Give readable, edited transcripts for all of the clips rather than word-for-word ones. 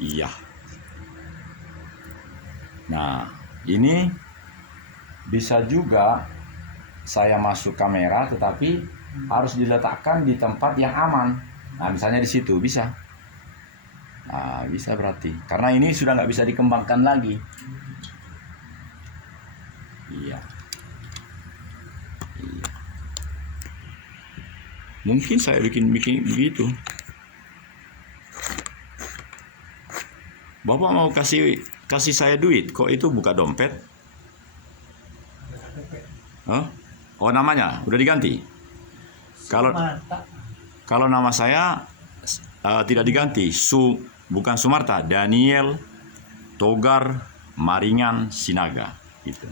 Iya. Nah, ini bisa juga saya masuk kamera, tetapi harus diletakkan di tempat yang aman. Nah, misalnya di situ bisa. Nah, bisa berarti. Karena ini sudah nggak bisa dikembangkan lagi. Iya. Iya. Mungkin saya bikin begitu. Bapak mau kasih saya duit, kok itu buka dompet? Huh? Oh, namanya udah diganti. Kalau nama saya tidak diganti, bukan Sumarta, Daniel Togar Maringan Sinaga gitu.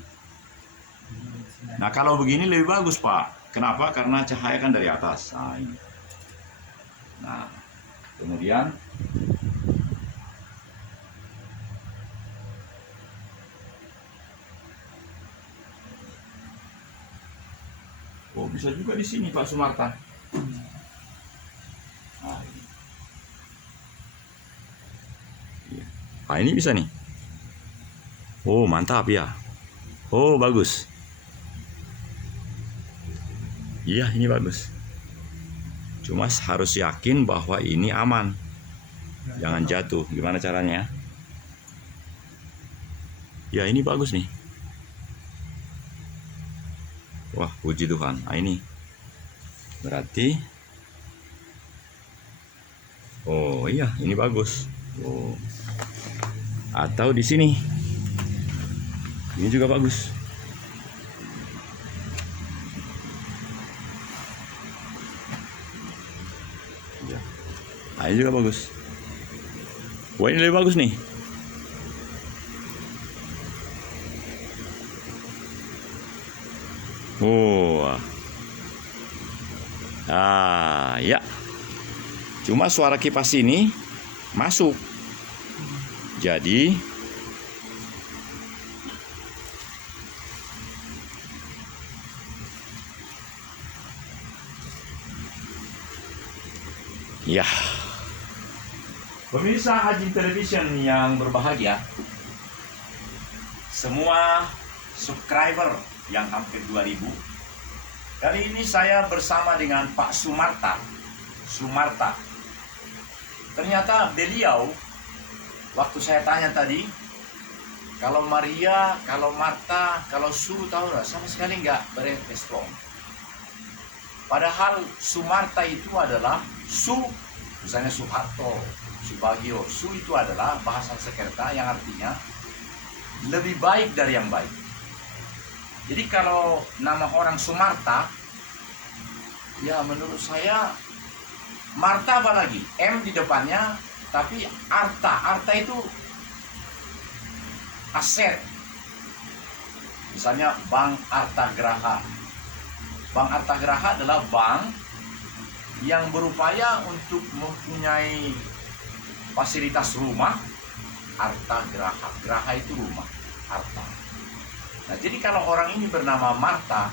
Nah, kalau begini lebih bagus, Pak. Kenapa? Karena cahaya kan dari atas. Nah, ini. Nah, kemudian oh, bisa juga di sini, Pak Sumarta. Nah, ini. Iya. Nah, ini bisa nih. Oh, mantap ya. Oh, bagus. Iya, ini bagus. Cuma harus yakin bahwa ini aman. Jangan jatuh. Gimana caranya? Ya, ini bagus nih. Wah, puji Tuhan. Nah, ini. Berarti oh iya, ini bagus. Oh. Atau di sini. Ini juga bagus. Ya. Nah, ini juga bagus. Wah, ini lebih bagus nih. Oh. Ah, ya. Cuma suara kipas ini masuk. Jadi ya. Pemirsa Haji Television yang berbahagia, semua subscriber yang hampir 2000. Kali ini saya bersama dengan Pak Sumarta. Ternyata beliau, waktu saya tanya tadi, kalau Maria, kalau Marta, kalau Su, tahu nggak? Sama sekali nggak berespon. Padahal Sumarta itu adalah Su, misalnya Soeharto, Subagio. Su itu adalah bahasa Sanskerta yang artinya lebih baik dari yang baik. Jadi kalau nama orang Sumarta, ya menurut saya Marta apa lagi? M di depannya, tapi Arta itu aset. Misalnya Bank Arta Graha. Bank Arta Graha adalah bank yang berupaya untuk mempunyai fasilitas rumah. Arta Graha. Graha itu rumah, Arta. Nah, jadi kalau orang ini bernama Marta,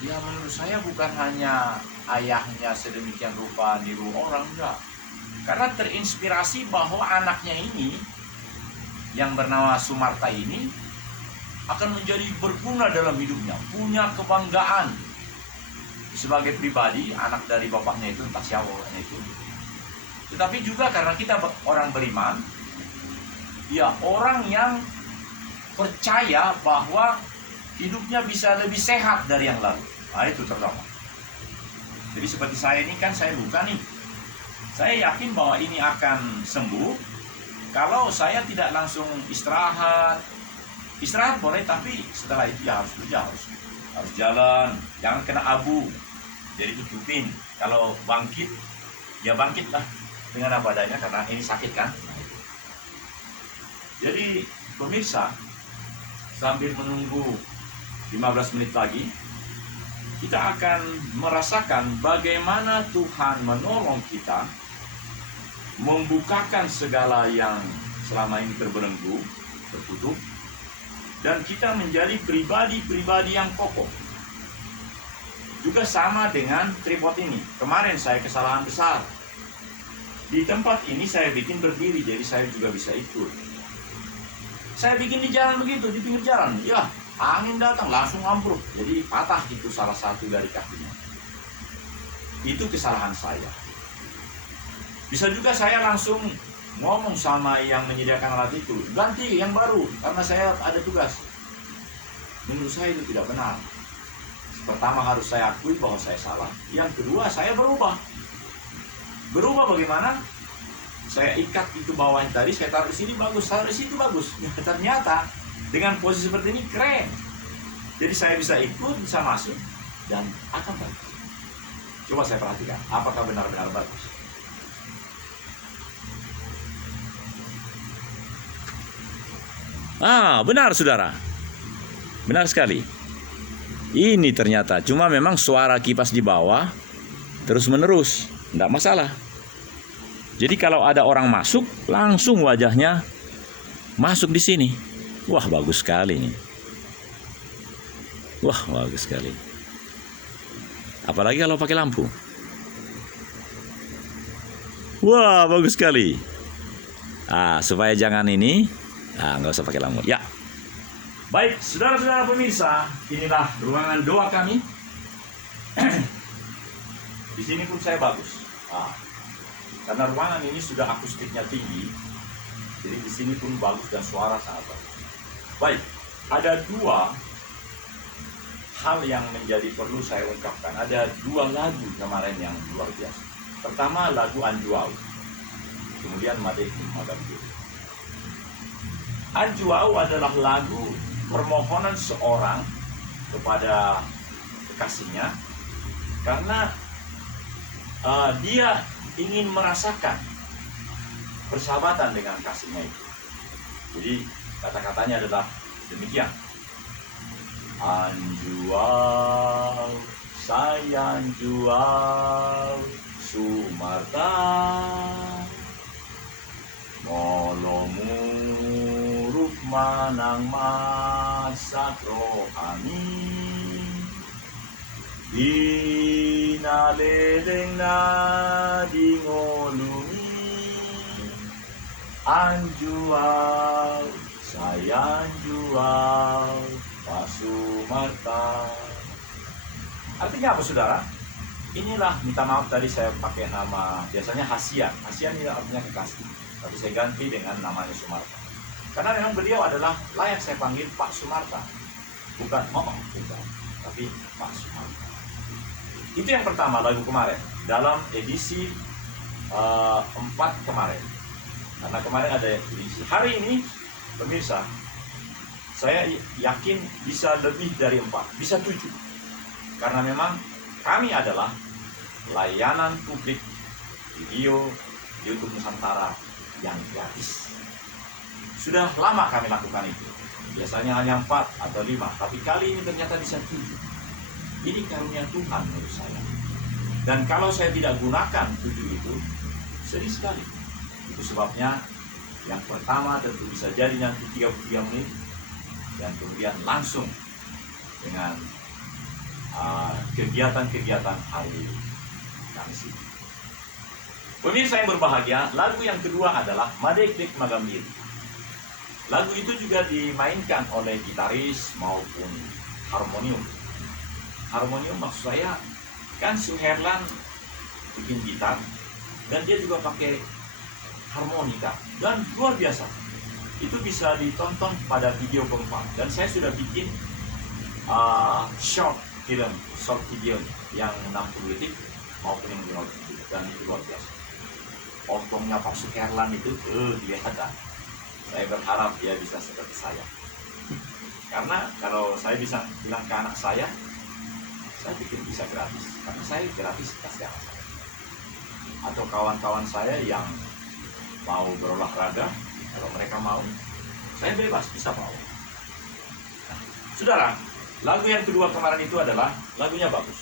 ya menurut saya bukan hanya ayahnya sedemikian rupa niru orang, enggak. Karena terinspirasi bahwa anaknya ini yang bernama Sumarta ini akan menjadi berguna dalam hidupnya, punya kebanggaan sebagai pribadi, anak dari bapaknya itu, entah siapa bapaknya itu. Tetapi juga karena kita orang beriman, ya orang yang percaya bahwa hidupnya bisa lebih sehat dari yang lalu. Nah, itu terutama. Jadi seperti saya ini kan, saya luka nih. Saya yakin bahwa ini akan sembuh kalau saya tidak langsung istirahat. Istirahat boleh, tapi setelah itu ya harus kerja, harus jalan, jangan kena abu. Jadi tutupin. Kalau bangkit, ya bangkitlah dengan apa adanya, karena ini sakit kan. Jadi pemirsa, sambil menunggu 15 menit lagi, kita akan merasakan bagaimana Tuhan menolong kita membukakan segala yang selama ini terbelenggu, tertutup, dan kita menjadi pribadi-pribadi yang kokoh. Juga sama dengan tripod ini. Kemarin saya kesalahan besar. Di tempat ini saya bikin berdiri, jadi saya juga bisa ikut. Saya bikin di jalan begitu, di pinggir jalan. Ya, angin datang langsung ambruk. Jadi patah itu salah satu dari kakinya. Itu kesalahan saya. Bisa juga saya langsung ngomong sama yang menyediakan alat itu, ganti yang baru, karena saya ada tugas. Menurut saya itu tidak benar. Pertama harus saya akui bahwa saya salah. Yang kedua, saya berubah. Berubah bagaimana? Saya ikat itu bawahnya tadi, saya taruh di sini bagus, taruh di situ bagus. Ternyata dengan posisi seperti ini keren. Jadi saya bisa ikut, bisa masuk, dan akan bagus. Coba saya perhatikan, apakah benar-benar bagus. Benar saudara. Benar sekali. Ini ternyata cuma memang suara kipas di bawah terus menerus, tidak masalah. Jadi kalau ada orang masuk, langsung wajahnya masuk di sini. Wah, bagus sekali nih. Wah, bagus sekali. Apalagi kalau pakai lampu. Wah, bagus sekali. Supaya jangan ini, nggak usah pakai lampu. Ya. Baik, saudara-saudara pemirsa, inilah ruangan doa kami. Di sini pun saya bagus. Karena ruangan ini sudah akustiknya tinggi, jadi di sini pun bagus dan suara sangat bagus. Baik, ada dua hal yang menjadi perlu saya ungkapkan. Ada dua lagu kemarin yang luar biasa. Pertama lagu Anjuau, kemudian Madeki Magambir. Anjuau adalah lagu permohonan seorang kepada kekasihnya karena dia ingin merasakan persahabatan dengan kasihnya itu. Jadi kata-katanya adalah demikian. Anjuau, sayang juau, Sumarta, ngolomuruk manang masak rohani, dinaleleng na dingolumi, anjuau, sayang juau, Pasumarta. Artinya apa saudara? Inilah, minta maaf tadi saya pakai nama, biasanya Hasian. Hasian ini artinya kekasih, tapi saya ganti dengan namanya Sumarta. Karena memang beliau adalah layak saya panggil Pak Sumarta. Bukan Mama, bukan, tapi Pak Sumarta. Itu yang pertama, lagu kemarin dalam edisi 4 kemarin. Karena kemarin ada edisi. Hari ini pemirsa, saya yakin bisa lebih dari 4, bisa 7. Karena memang kami adalah layanan publik video YouTube Nusantara yang gratis. Sudah lama kami lakukan itu. Biasanya hanya 4 atau 5, tapi kali ini ternyata bisa 7. Ini karunia Tuhan menurut saya. Dan kalau saya tidak gunakan 7 itu, sedih sekali. Itu sebabnya yang pertama tentu bisa jadi nanti 33 menit, dan kemudian langsung dengan kegiatan-kegiatan hari Kamis ini. Pemirsa yang berbahagia, lagu yang kedua adalah Madeki Magambir. Lagu itu juga dimainkan oleh gitaris maupun harmonium. Harmonium maksud saya, kan Suherlan bikin gitar, dan dia juga pakai harmonika, dan luar biasa. Itu bisa ditonton pada video keempat, dan saya sudah bikin short video yang 60 detik maupun yang 50 detik, dan itu luar biasa. Potongnya Pak Suherlan itu, dia ada. Saya berharap dia bisa seperti saya. Karena kalau saya bisa bilang ke anak saya pikir bisa gratis. Karena saya gratis kasih anak saya. Atau kawan-kawan saya yang mau berolahraga, kalau mereka mau, saya bebas, bisa bawa. Nah, saudara, lagu yang kedua kemarin itu adalah lagunya bagus.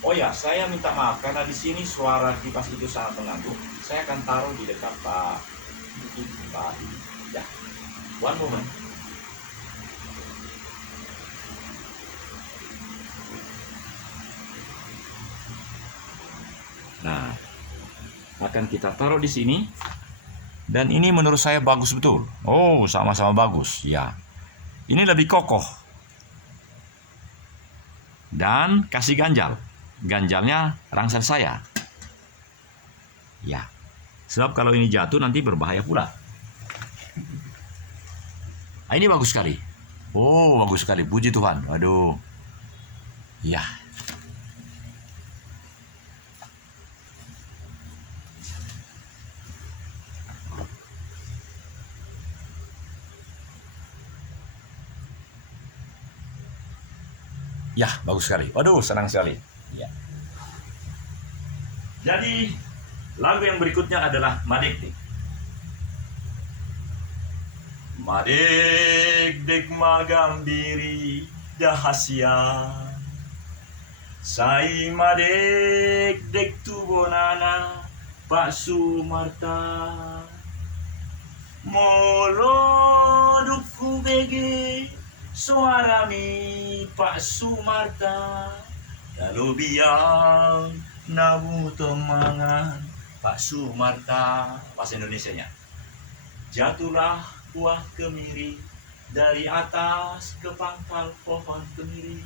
Oh ya, saya minta maaf karena di sini suara kipas itu sangat mengganggu. Saya akan taruh di dekat Pak. Ya, one moment. Nah, akan kita taruh di sini. Dan ini menurut saya bagus betul. Oh, sama-sama bagus. Ya, ini lebih kokoh. Dan kasih ganjal. Ganjalnya rangsang saya. Ya, sebab kalau ini jatuh nanti berbahaya pula. Nah, ini bagus sekali. Oh, bagus sekali. Puji Tuhan. Waduh. Ya. Ya, bagus sekali. Waduh, senang sekali. Ya. Jadi, lagu yang berikutnya adalah Madekdek. Madekdek magambiri dahasia. Sai madekdek tubonana Pak Sumarta. Moloduk kubege suara mi Pak Sumarta. Lalu biang nabu tomangan Pak Sumarta. Bahasa Indonesianya. Jatuhlah buah kemiri dari atas ke pangkal pohon kemiri.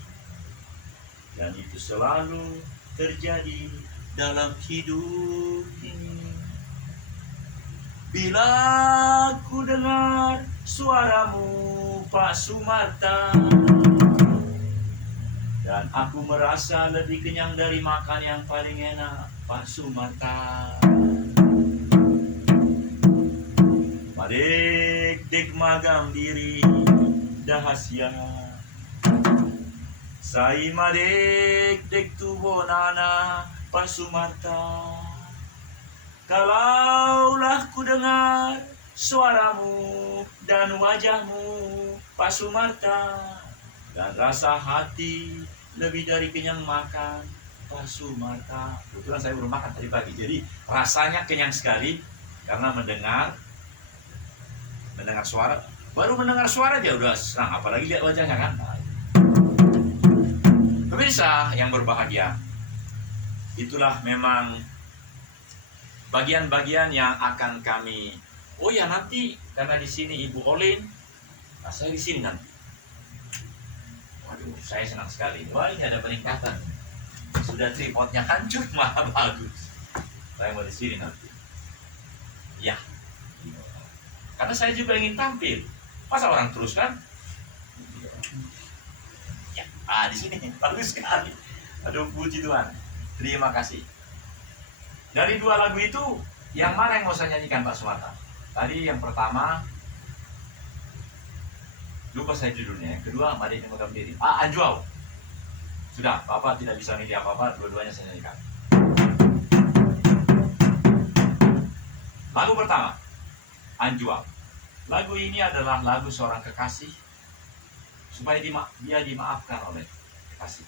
Dan itu selalu terjadi dalam hidup ini. Bila ku dengar suaramu Pak Sumarta, dan aku merasa lebih kenyang dari makan yang paling enak Pak Sumarta. Madekdek magambiri dahasia. Sai madekdek tubonana Pak Sumarta. Kalaulah ku dengar suaramu dan wajahmu Pak Sumarta, dan rasa hati lebih dari kenyang makan Pak Sumarta. Kebetulan saya belum makan tadi pagi, jadi rasanya kenyang sekali karena mendengar suara. Baru mendengar suara dia udah senang, apalagi lihat wajahnya kan. Pemirsa yang berbahagia, itulah memang bagian-bagian yang akan kami. Oh ya, nanti karena di sini Ibu Olin, nah saya di sini nanti. Waduh, saya senang sekali. Wah, ini ada peningkatan. Sudah tripodnya hancur malah bagus. Saya mau di sini nanti. Ya, karena saya juga ingin tampil. Masa orang terus kan? Ya, di sini bagus sekali. Aduh, puji Tuhan. Terima kasih. Dari dua lagu itu, yang mana yang mau saya nyanyikan Pak Sumarta? Tadi yang pertama, lupa saya judulnya. Yang kedua, Madekdek magambiri. Anjuau. Sudah, Bapak tidak bisa milih apa-apa, dua-duanya saya nyanyikan. Lagu pertama, Anjuau. Lagu ini adalah lagu seorang kekasih, supaya dia dimaafkan oleh kekasih.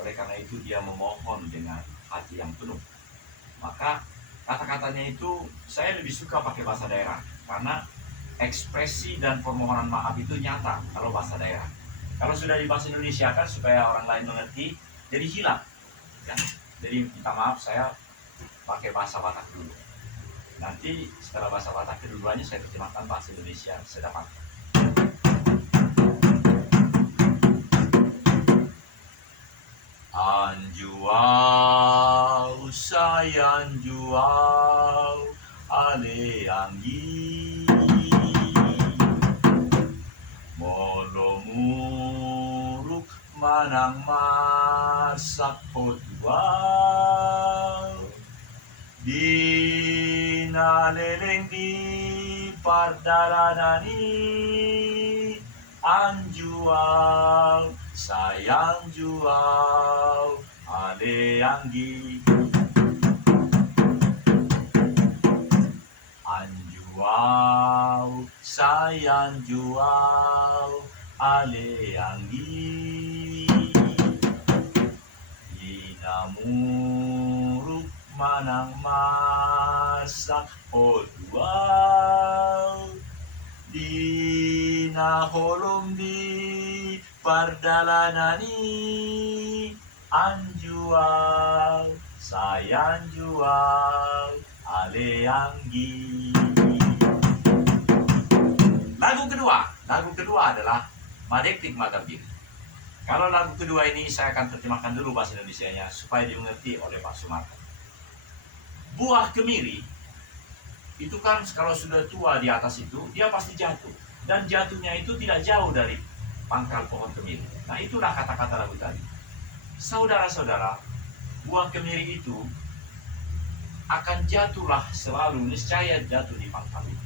Oleh karena itu dia memohon dengan hati yang penuh. Maka kata-katanya itu saya lebih suka pakai bahasa daerah, karena ekspresi dan permohonan maaf itu nyata kalau bahasa daerah. Kalau sudah di bahasa Indonesia kan supaya orang lain mengerti, jadi hilang ya. Jadi minta maaf, saya pakai bahasa Batak dulu. Nanti setelah bahasa Batak keduanya saya terjemahkan bahasa Indonesia sedapatnya. Anjuau sayang juau ale anggi molomuruk manang masak potuau dinaleleng di pardalanani anjuau sayang juau ale anggi anjuau sayang juau ale anggi dinamuruk manang masak oduau dinaholom di pardalanani anjuau sayang jual aleanggi. Lagu kedua adalah Madektik Magambiri. Kalau lagu kedua ini saya akan terjemahkan dulu bahasa Indonesianya supaya dimengerti oleh Pak Sumarta. Buah kemiri itu kan kalau sudah tua di atas itu dia pasti jatuh, dan jatuhnya itu tidak jauh dari pangkal pohon kemiri. Nah, itulah kata-kata lagu tadi. Saudara-saudara, buah kemiri itu akan jatuhlah selalu, niscaya jatuh di pangkal itu.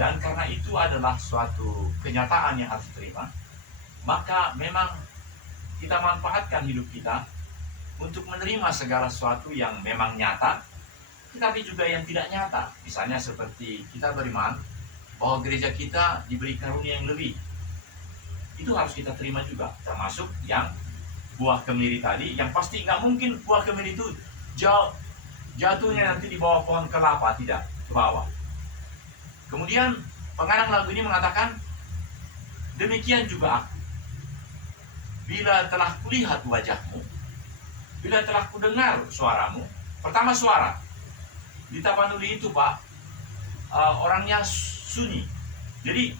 Dan karena itu adalah suatu kenyataan yang harus diterima, maka memang kita manfaatkan hidup kita untuk menerima segala sesuatu yang memang nyata, tetapi juga yang tidak nyata. Misalnya seperti kita beriman bahwa gereja kita diberi karunia yang lebih. Itu harus kita terima juga, termasuk yang buah kemiri tadi, yang pasti nggak mungkin buah kemiri itu jatuhnya nanti di bawah pohon kelapa, tidak, ke bawah. Kemudian pengarang lagu ini mengatakan, demikian juga aku. Bila telah kulihat wajahmu, bila telah kudengar suaramu. Pertama suara. Di Tapanuli itu Pak, orangnya sunyi. Jadi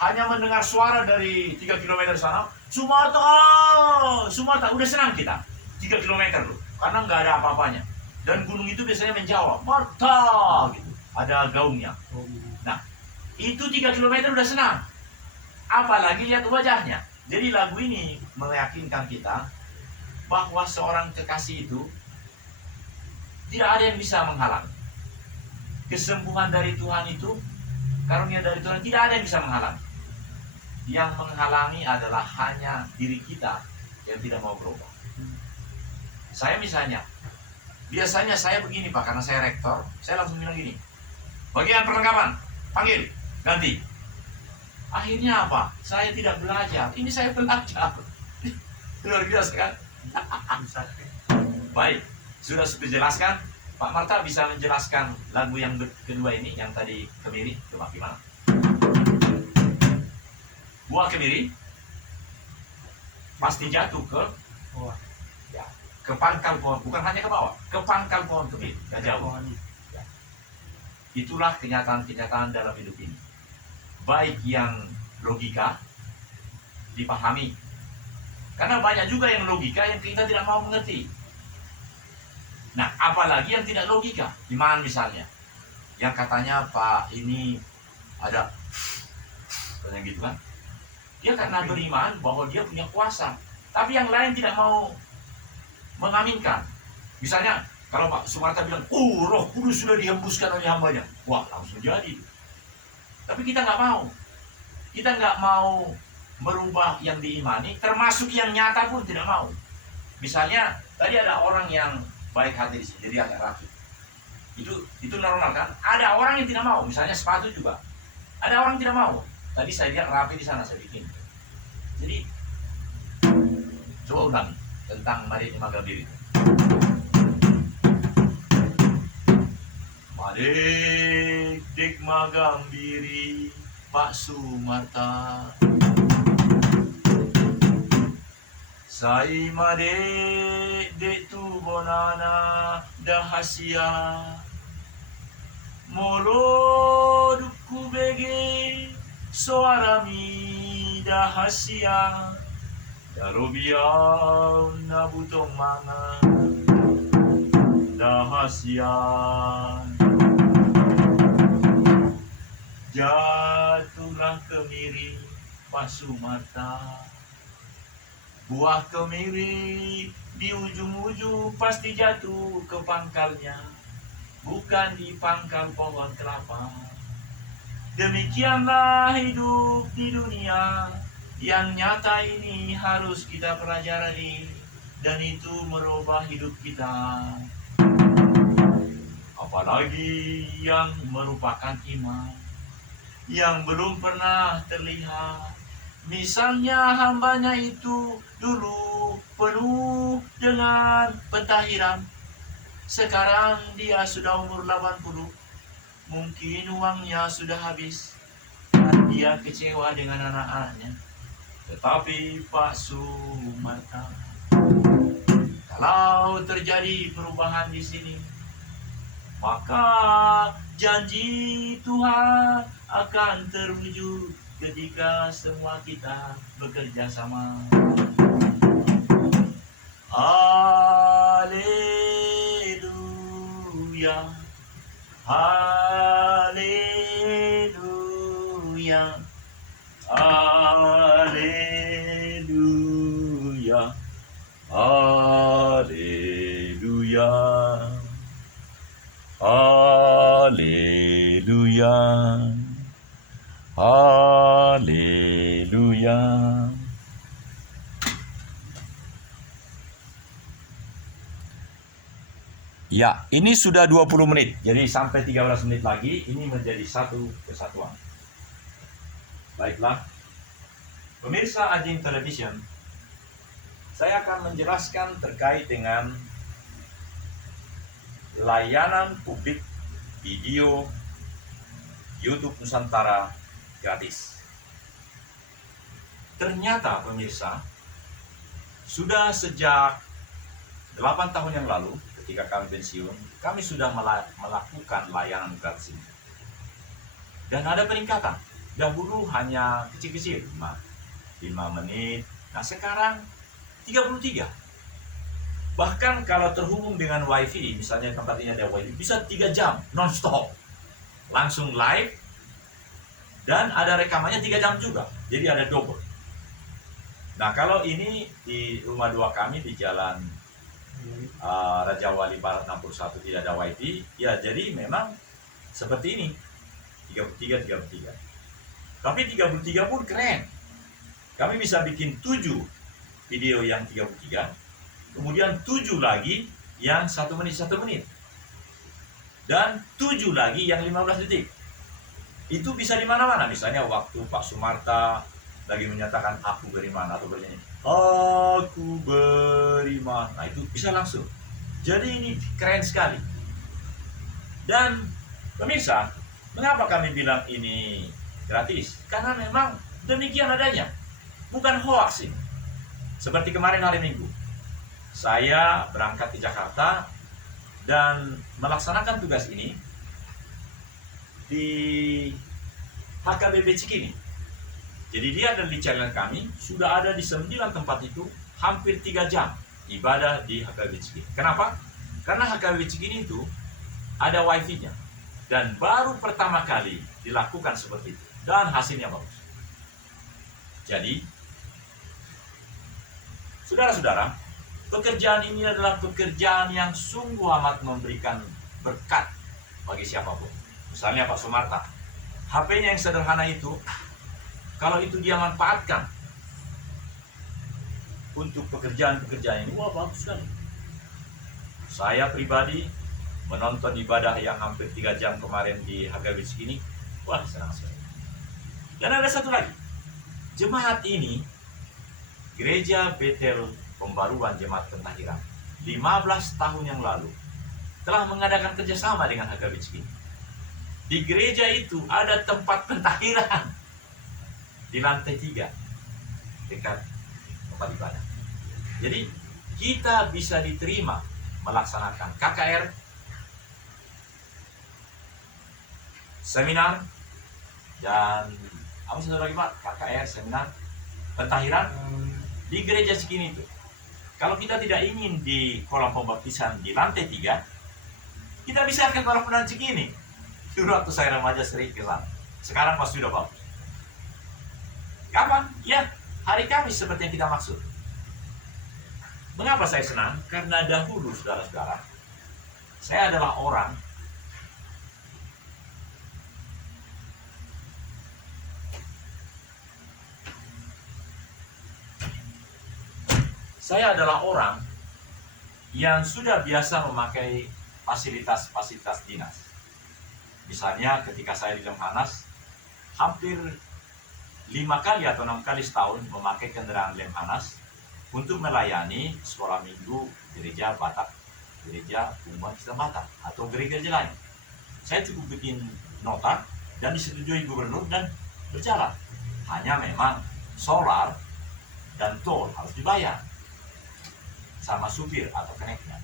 hanya mendengar suara dari 3 km sana, Sumarta, udah senang kita. 3 km loh, karena nggak ada apa-apanya. Dan gunung itu biasanya menjawab, Marta, gitu. Ada gaungnya. Nah, itu 3 km udah senang. Apalagi lihat wajahnya. Jadi lagu ini meyakinkan kita bahwa seorang kekasih itu tidak ada yang bisa menghalang. Kesembuhan dari Tuhan itu, karunia dari Tuhan, tidak ada yang bisa menghalang. Yang menghalangi adalah hanya diri kita yang tidak mau berubah. Saya misalnya, biasanya saya begini Pak, karena saya rektor, saya langsung bilang gini, bagian perlengkapan, panggil, ganti. Akhirnya apa? Saya tidak belajar. Ini saya belajar. Luar biasa kan? Baik, sudah jelaskan. Pak Marta bisa menjelaskan lagu yang kedua ini, yang tadi kemiri, coba gimana? Buah kemiri pasti jatuh ke bawah, ya, ke pangkal pohon, bukan hanya ke bawah, ke pangkal pohon kemiri, ke jauh. Ya. Itulah kenyataan-kenyataan dalam hidup ini. Baik yang logika dipahami, karena banyak juga yang logika yang kita tidak mau mengerti. Nah, apalagi yang tidak logika, iman misalnya, yang katanya Pak ini ada kayak gitu kan, dia karena beriman bahwa dia punya kuasa, tapi yang lain tidak mau mengaminkan. Misalnya kalau Pak Sumarta bilang, Roh Kudus sudah dihembuskan oleh hambanya, wah langsung jadi. Tapi kita nggak mau. Kita nggak mau merubah yang diimani, termasuk yang nyata pun tidak mau. Misalnya, tadi ada orang yang baik hati di sini, jadi agak rapi. Itu normal kan? Ada orang yang tidak mau, misalnya sepatu juga. Ada orang yang tidak mau. Tadi saya lihat rapi di sana, saya bikin. Jadi, coba ulangi tentang Madektik Magambiri. Madektik Magambiri, Pak Sumarta. Sai madektik tu bonana dahasia. Molo duku bege soarami dahasia. Darobiau nabutong mga dahasia. Jatuhlah kemiri Pak Sumarta. Buah kemiri di ujung-ujung pasti jatuh ke pangkalnya, bukan di pangkal pohon kelapa. Demikianlah hidup di dunia, yang nyata ini harus kita pelajari, dan itu merubah hidup kita. Apalagi yang merupakan iman, yang belum pernah terlihat. Misalnya hambanya itu dulu penuh dengan pentahiran. Sekarang dia sudah umur 80. Mungkin uangnya sudah habis dan dia kecewa dengan anak-anaknya. Tetapi Pak Sumarta Kalau terjadi perubahan di sini, maka janji Tuhan akan terwujud ketika semua kita bekerja sama. Haleluya, haleluya, haleluya, haleluya, haleluya, haleluya. Ya, ini sudah 20 menit. Jadi sampai 13 menit lagi ini menjadi satu kesatuan. Baiklah. Pemirsa Ajin Television, saya akan menjelaskan terkait dengan layanan publik video YouTube Nusantara gratis. Ternyata pemirsa, sudah sejak 8 tahun yang lalu ketika kami pensiun, kami sudah melakukan layanan gratis ini. Dan ada peningkatan. Dahulu hanya kecil-kecil, 5 menit. Nah sekarang 33. Bahkan kalau terhubung dengan wifi, misalnya tempat ini ada wifi, bisa 3 jam non-stop. Langsung live. Dan ada rekamannya 3 jam juga. Jadi ada double. Nah kalau ini di rumah 2 kami di jalan Raja Wali Barat 61 tidak ada wifi, ya jadi memang seperti ini 33. Tapi 33 pun keren. Kami bisa bikin 7 video yang 33, kemudian 7 lagi yang 1 menit, dan 7 lagi yang 15 detik. Itu bisa di mana-mana. Misalnya waktu Pak Sumarta lagi menyatakan aku beriman atau bernyanyi aku beriman, nah itu bisa langsung. Jadi ini keren sekali. Dan pemirsa, mengapa kami bilang ini gratis? Karena memang demikian adanya, bukan hoax ini. Seperti kemarin hari Minggu, saya berangkat ke Jakarta dan melaksanakan tugas ini di HKBP Cikini. Jadi dia ada di channel kami, sudah ada di 9 tempat itu, hampir 3 jam ibadah di HKBP Cikini. Kenapa? Karena HKBP Cikini itu ada wifi-nya. Dan baru pertama kali dilakukan seperti itu. Dan hasilnya bagus. Jadi, saudara-saudara, pekerjaan ini adalah pekerjaan yang sungguh amat memberikan berkat bagi siapapun. Misalnya Pak Sumarta, HP-nya yang sederhana itu, kalau itu dia manfaatkan untuk pekerjaan-pekerjaan ini, wah bagus sekali. Saya pribadi menonton ibadah yang hampir 3 jam kemarin di HKBP Cikini, wah senang sekali. Dan ada satu lagi, jemaat ini, Gereja Betel Pembaruan Jemaat Pentahiran, 15 tahun yang lalu telah mengadakan kerjasama dengan HKBP Cikini. Di gereja itu ada tempat pentahiran di lantai 3 dekat tempat ibadah. Jadi kita bisa diterima melaksanakan KKR, seminar, dan apa satu lagi Pak? KKR, seminar, pentahiran di gereja Cikini itu. Kalau kita tidak ingin di kolam pembaptisan di lantai 3, kita bisa ke kolam pembaptisan Cikini. Dulu waktu saya remaja sering ke sana. Sekarang pasti sudah bagus. Kapan? Ya, hari Kamis seperti yang kita maksud. Mengapa saya senang? Karena dahulu, saudara-saudara, saya adalah orang yang sudah biasa memakai fasilitas-fasilitas dinas. Misalnya ketika saya di Lemhanas, hampir 5 kali atau 6 kali setahun memakai kendaraan Lemhanas untuk melayani sekolah minggu gereja Batak, gereja Umat Islam Batak, atau gereja lain. Saya cukup bikin nota dan disetujui gubernur dan berjalan. Hanya memang solar dan tol harus dibayar. sama supir atau keneknya.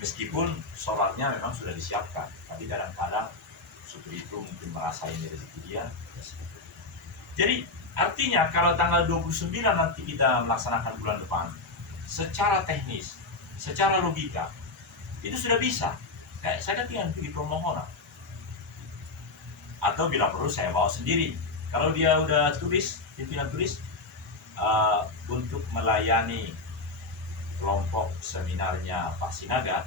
Meskipun sholatnya memang sudah disiapkan, tapi kadang-kadang supir itu mungkin merasa ini rezeki dia. Jadi artinya kalau tanggal 29 nanti kita melaksanakan bulan depan, secara teknis, secara logika, itu sudah bisa. Kayak saya tinggal pergi permohonan. Atau bila perlu saya bawa sendiri. Kalau dia udah tulis, pimpinan tulis, untuk melayani kelompok seminarnya Pak Sinaga,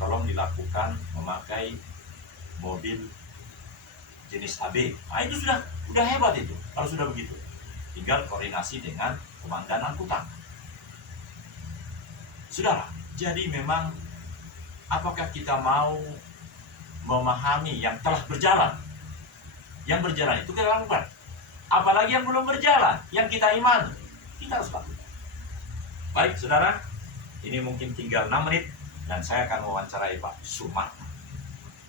tolong dilakukan memakai mobil jenis AB. Nah itu sudah hebat itu. Kalau sudah begitu, tinggal koordinasi dengan komandan angkutan. Saudara, jadi memang apakah kita mau memahami yang telah berjalan? Yang berjalan itu kita lakukan. Apalagi yang belum berjalan, yang kita imani, kita harus lakukan. Baik saudara, ini mungkin tinggal 6 menit dan saya akan mewawancarai Pak Sumarta.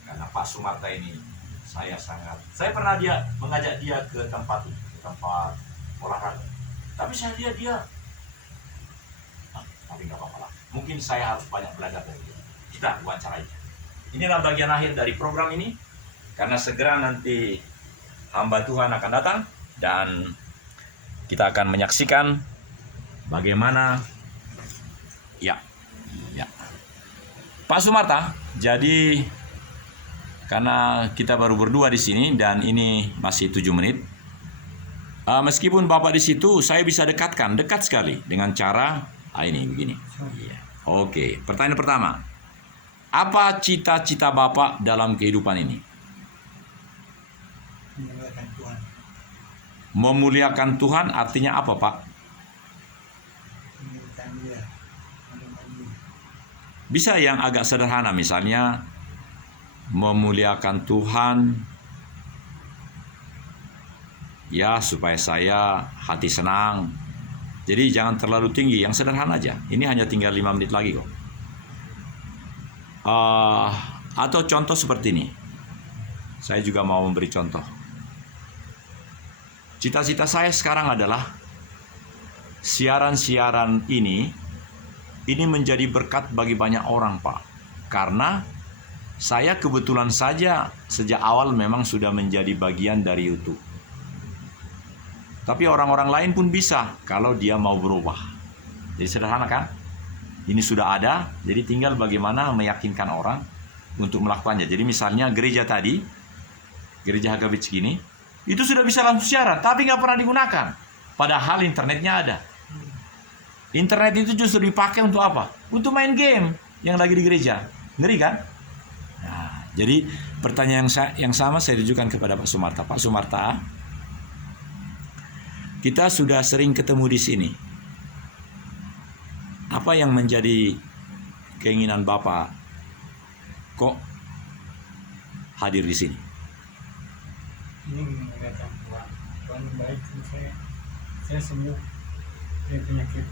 Karena Pak Sumarta ini saya pernah mengajak dia ke tempat olahraga. Tapi saya lihat dia, tapi nggak apa-apa lah. Mungkin saya harus banyak belajar dari dia. Kita wawancarai. Inilah bagian akhir dari program ini, karena segera nanti hamba Tuhan akan datang dan kita akan menyaksikan bagaimana ya Pak Sumarta. Jadi karena kita baru berdua di sini dan ini masih 7 menit. Meskipun Bapak di situ, saya bisa dekat sekali dengan cara ini begini. Oke, pertanyaan pertama. Apa cita-cita Bapak dalam kehidupan ini? Memuliakan Tuhan. Memuliakan Tuhan artinya apa, Pak? Memuliakan Dia. Bisa yang agak sederhana, misalnya memuliakan Tuhan ya supaya saya hati senang. Jadi jangan terlalu tinggi, yang sederhana aja. Ini hanya tinggal 5 menit lagi kok. Atau contoh seperti ini. Saya juga mau memberi contoh. Cita-cita saya sekarang adalah siaran-siaran ini menjadi berkat bagi banyak orang, Pak. Karena saya kebetulan saja sejak awal memang sudah menjadi bagian dari YouTube. Tapi orang-orang lain pun bisa kalau dia mau berubah. Jadi sederhana kan? Ini sudah ada, jadi tinggal bagaimana meyakinkan orang untuk melakukannya. Jadi misalnya gereja tadi, gereja HKB Cikini, itu sudah bisa langsung siaran, tapi nggak pernah digunakan. Padahal internetnya ada. Internet itu justru dipakai untuk apa? Untuk main game yang lagi di gereja. Ngeri kan? Nah, jadi pertanyaan yang sama saya tujukan kepada Pak Sumarta. Pak Sumarta, kita sudah sering ketemu di sini. Apa yang menjadi keinginan Bapak kok hadir di sini? Ini memuliakan Tuhan. Tuhan baik, saya sembuh dari penyakit.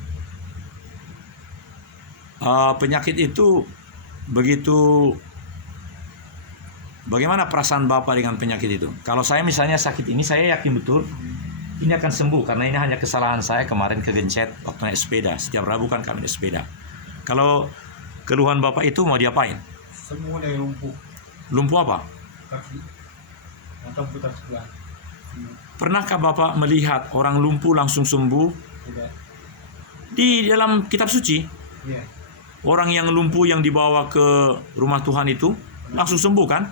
Penyakit itu begitu. Bagaimana perasaan Bapak dengan penyakit itu? Kalau saya misalnya sakit ini, saya yakin betul ini akan sembuh karena ini hanya kesalahan saya kemarin kegencet waktu naik sepeda. Setiap Rabu kan kami naik sepeda. Kalau keluhan Bapak itu mau diapain? Sembuh dari lumpuh. Lumpuh apa? Kaki. Atau putar sebelah. Pernahkah Bapak melihat orang lumpuh langsung sembuh? Tidak. Di dalam kitab suci, Iya. orang yang lumpuh yang dibawa ke rumah Tuhan itu langsung sembuh kan?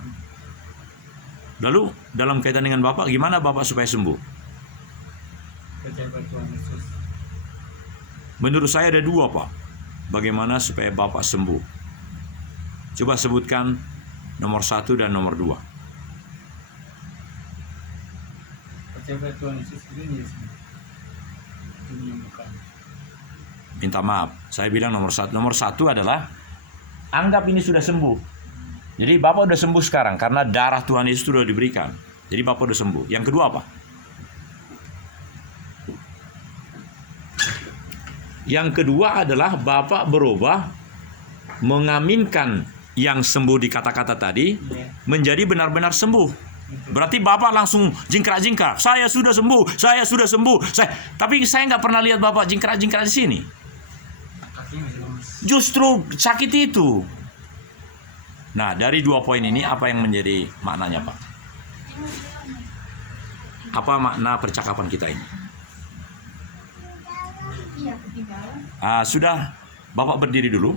Lalu dalam kaitan dengan Bapak, gimana Bapak supaya sembuh? Percaya pada Tuhan Yesus. Menurut saya ada 2, Pak. Bagaimana supaya Bapak sembuh? Coba sebutkan nomor 1 dan nomor 2. Percaya pada Tuhan Yesus ini Yesus. Itu menyembuhkan. Minta maaf, saya bilang nomor 1. Nomor 1 adalah anggap ini sudah sembuh. Jadi Bapak udah sembuh sekarang karena darah Tuhan Yesus sudah diberikan. Jadi Bapak udah sembuh. Yang kedua apa? Yang kedua adalah Bapak berubah mengaminkan yang sembuh di kata-kata tadi menjadi benar-benar sembuh. Berarti Bapak langsung jingkrak-jingkrak. Saya sudah sembuh, saya sudah sembuh. Tapi saya nggak pernah lihat Bapak jingkrak-jingkrak di sini. Kakinya Justru sakit itu. Nah, dari 2 poin ini apa yang menjadi maknanya, Pak? Apa makna percakapan kita ini? Sudah, Bapak berdiri dulu.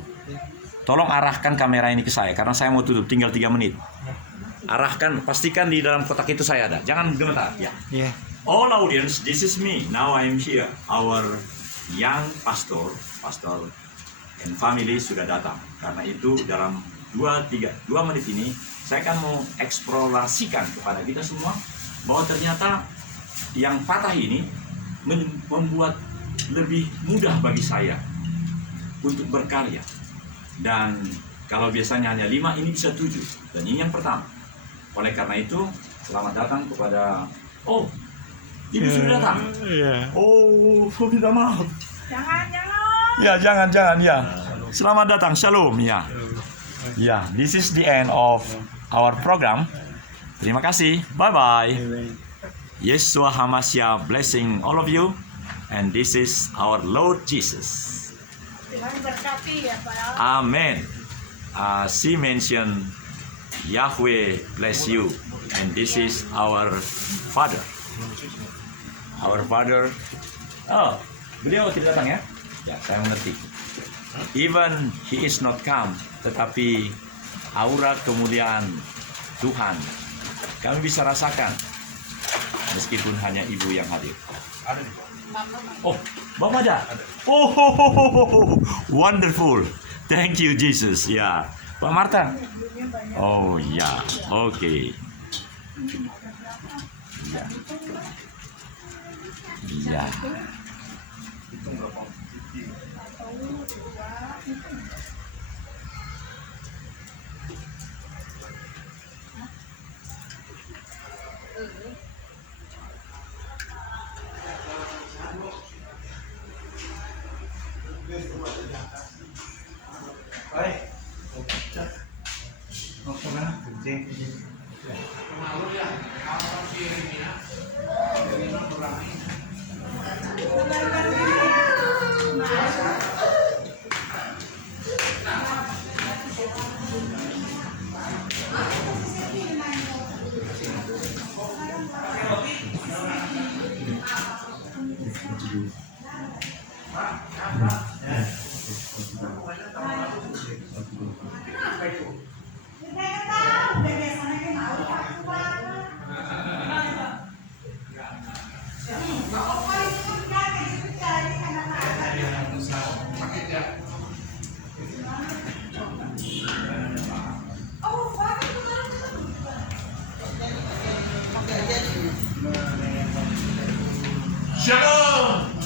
Tolong arahkan kamera ini ke saya, karena saya mau tutup, tinggal 3 menit. Arahkan, pastikan di dalam kotak itu saya ada. Jangan gemetar, ya. Yeah. All audience, this is me. Now I am here. Our young pastor and family sudah datang. Karena itu dalam 2 menit ini saya akan mau eksplorasikan kepada kita semua bahwa ternyata yang patah ini membuat lebih mudah bagi saya untuk berkarya. Dan kalau biasanya hanya 5, ini bisa 7. Dan ini yang pertama. Oleh karena itu, selamat datang kepada Ibu sudah datang. Oh, minta maaf. Jangan. Ya. Selamat datang. Shalom. Ya. Ya, this is the end of our program. Terima kasih. Bye-bye. Yeshua HaMashiach blessing all of you. And this is our Lord Jesus. Amen. She mentioned Yahweh bless you. And this is our Father. Our Father. Oh, beliau tidak datang ya? Ya, saya mengerti. Even he is not come, tetapi aura kemuliaan Tuhan kami bisa rasakan meskipun hanya ibu yang hadir. Oh, Bapak ada? Oh, wonderful. Thank you Jesus. Ya, Pak Marta. Oh ya, oke. Ya.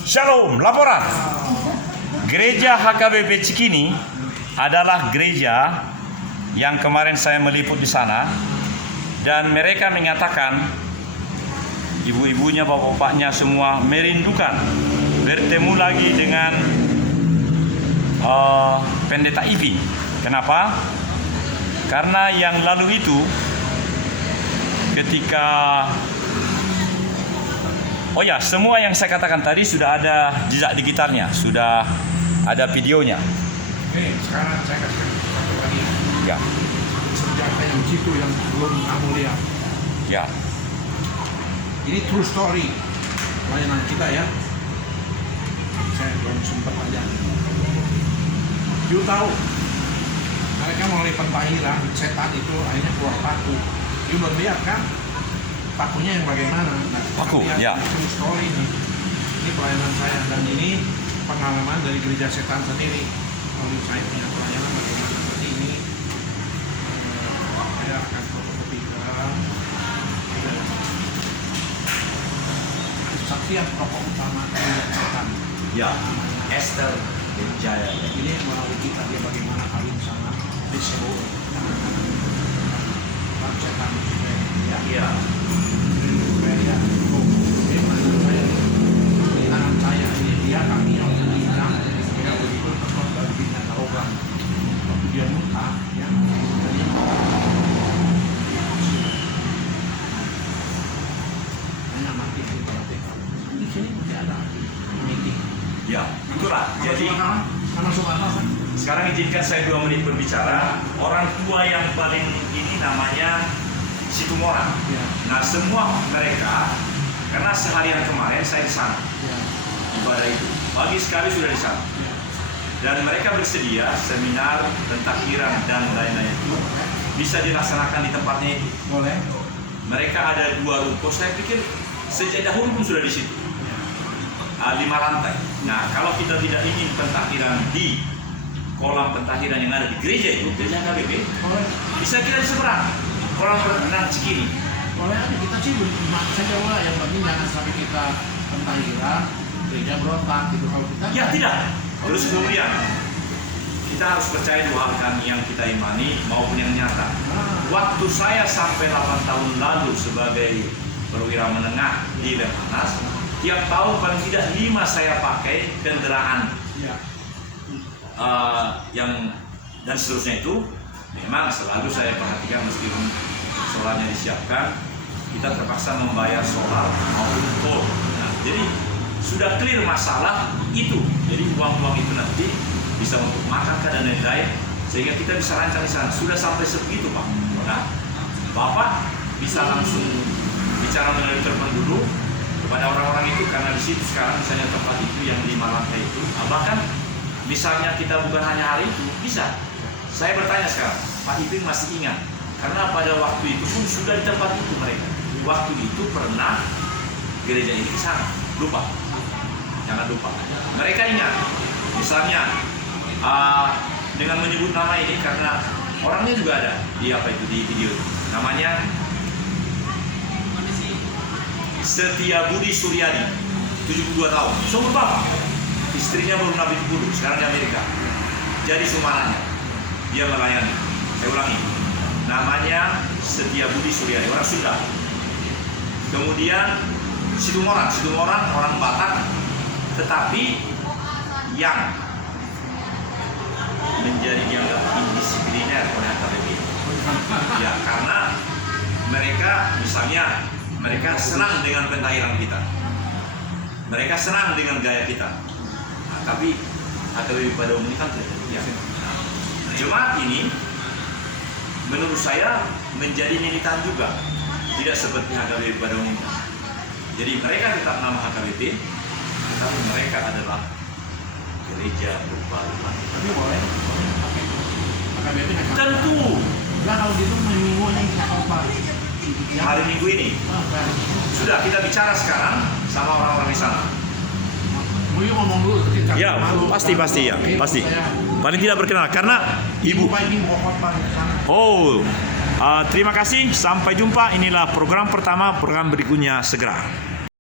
Shalom, laporan. Gereja HKBP Cikini adalah gereja yang kemarin saya meliput di sana, dan mereka menyatakan ibu-ibunya, bapak-bapaknya semua merindukan bertemu lagi dengan Pendeta Ivi. Kenapa? Karena yang lalu itu ketika semua yang saya katakan tadi sudah ada jejak digitalnya, sudah ada videonya. Oke, sekarang saya kasih satu lagi. Ya. Senjata yang situ yang belum kamu lihat. Ya. Ini true story pelayanan kita ya. Saya belum sempat aja. You tahu, mereka melalui pentahiran setan itu akhirnya keluar paku. You belum lihat kan? Pakunya yang bagaimana? Nah, paku, ya. True story ini. Ini pelayanan saya dan ini pengalaman dari gereja setan sendiri. Kalau saya punya pelayanan bagaimana seperti ini, saya akan fotokopikan. Saksian tokoh utama gereja setan. Ya. Esther Jaya. Ini melalui kita dia bagaimana kawin sama disebut setan. Ya. Tangan saya ini dia kakinya mengincang, dia begitu tekuk dari bina logam. Waktu dia muntah, ya, jadi hanya mati di sini masih ada meeting. Ya, itulah. Jadi mana Soekarno kan? Sekarang izinkan saya 2 menit berbicara. Orang tua yang paling ini namanya Situmorang. Ya. Nah, semua mereka, karena seharian kemarin saya di sana Ya. ibadah itu, pagi sekali sudah di sana. Ya. Dan mereka bersedia seminar, pentakbiran dan lain-lain itu bisa dilaksanakan di tempatnya itu. Boleh. Mereka ada 2 ruko, saya pikir sejak dahulu pun sudah di situ. 5 lantai. Nah, kalau kita tidak ingin pentakbiran di kolam pentakbiran yang ada di gereja itu, gereja KBB, Boleh. bisa kita di seberang kolam renang Cikini. Boleh aja, kita sih berterima saja lah, yang penting jangan sampai kita pentahiran gereja berontak gitu kalau kita. Ya tidak. Terus kemudian kita harus percaya 2 hal kan yang kita imani maupun yang nyata. Waktu saya sampai 8 tahun lalu sebagai perwira menengah di Lemhanas, tiap tahun paling tidak 5 saya pakai kendaraan Ya. yang dan seterusnya itu memang selalu saya perhatikan meskipun solarnya disiapkan, kita terpaksa membayar solar maupun tol. Nah, jadi sudah clear masalah itu. Jadi uang-uang itu nanti bisa untuk makan dan lain-lain, sehingga kita bisa rancang di sana. Sudah sampai sebegitu, Pak. Nah, Bapak bisa langsung bicara mengenai telepon dulu kepada orang-orang itu, karena di situ sekarang misalnya tempat itu yang 5 lantai itu, bahkan misalnya kita bukan hanya hari itu, bisa. Saya bertanya sekarang, Pak Ipin masih ingat? Karena pada waktu itu pun sudah di tempat itu mereka. Waktu itu pernah gereja ini ke sana. Lupa. Jangan lupa. Mereka ingat. Misalnya dengan menyebut nama ini karena orangnya juga ada di di video. Namanya Setia Budi Suryadi, 72 tahun. Seumur bapak. Istrinya baru nabi dulu, sekarang di Amerika. Jadi sumananya. Dia melayani. Saya ulangi. Namanya Setia Budi Suryadi, orang Sunda. Kemudian Situmorang orang Batak, tetapi yang menjadi dianggap indisipliner oleh KBB. Ya, karena mereka misalnya mereka senang dengan pentahiran kita, mereka senang dengan gaya kita. Nah, tapi HKBP pada umumnya kan tidak. Ya. Nah, jemaat ini menurut saya menjadi militan juga, tidak seperti HKBP pada umumnya. Jadi mereka tetap nama HKBP, tetapi mereka adalah gereja berbaluan. Tapi boleh pakai BB naik. Tentu Enggak, kalau gitu minggu yang apa? hari Minggu ini sudah kita bicara sekarang sama orang-orang di sana. Muyu ngomong dulu. Ya, pasti ya, pasti. Paling tidak berkenan karena ibu. Ini bawa khotbah di sana. Oh, terima kasih. Sampai jumpa. Inilah program pertama. Program berikutnya segera.